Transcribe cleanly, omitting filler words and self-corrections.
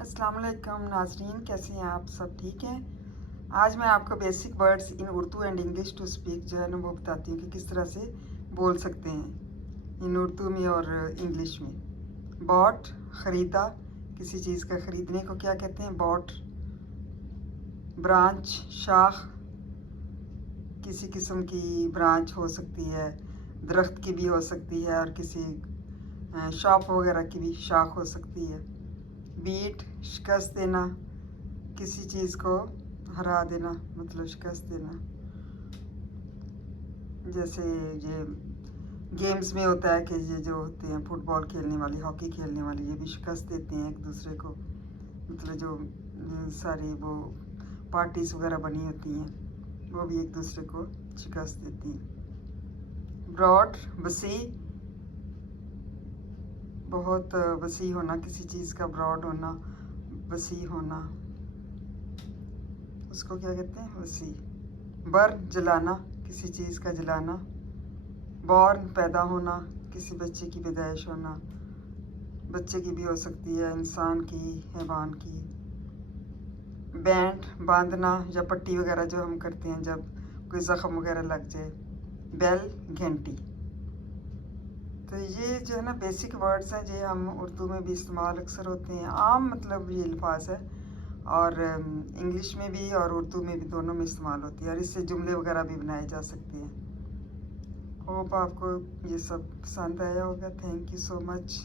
अस्सलाम वालेकुम नाज़रीन, कैसे हैं आप सब? ठीक हैं। आज मैं आपको basic words in Urdu and English to speak जो है ना वो बताती हूँ कि किस तरह से बोल सकते हैं इन उर्दू में और इंग्लिश में। बॉट, ख़रीदा, किसी चीज़ का ख़रीदने को क्या कहते हैं? बॉट। ब्रांच, शाख, किसी किस्म की ब्रांच हो सकती है, दरख्त की भी हो सकती है और किसी शॉप वगैरह की भी शाख हो सकती है। बीट, शिकस्त देना, किसी चीज़ को हरा देना, मतलब शिकस्त देना। जैसे ये गेम्स में होता है कि ये जो होते हैं फुटबॉल खेलने वाले, हॉकी खेलने वाले, ये भी शिकस्त देते हैं एक दूसरे को। मतलब जो सारी वो पार्टीज वगैरह बनी होती हैं वो भी एक दूसरे को शिकस्त देती हैं। ब्रॉड, वसी, बहुत वसी होना, किसी चीज़ का ब्रॉड होना, वसी होना, उसको क्या कहते हैं? वसी। बर, जलाना, किसी चीज़ का जलाना। बॉर्न, पैदा होना, किसी बच्चे की पैदाइश होना, बच्चे की भी हो सकती है, इंसान की, हैवान की। बैंड, बांधना या पट्टी वगैरह जो हम करते हैं जब कोई ज़ख्म वगैरह लग जाए। बेल, घंटी। तो ये जो है ना बेसिक वर्ड्स हैं, ये हम उर्दू में भी इस्तेमाल अक्सर होते हैं। आम मतलब ये अल्फाज है और इंग्लिश में भी और उर्दू में भी, दोनों में इस्तेमाल होती है और इससे जुमले वगैरह भी बनाए जा सकते हैं। होप आपको ये सब पसंद आया होगा। Thank you so much.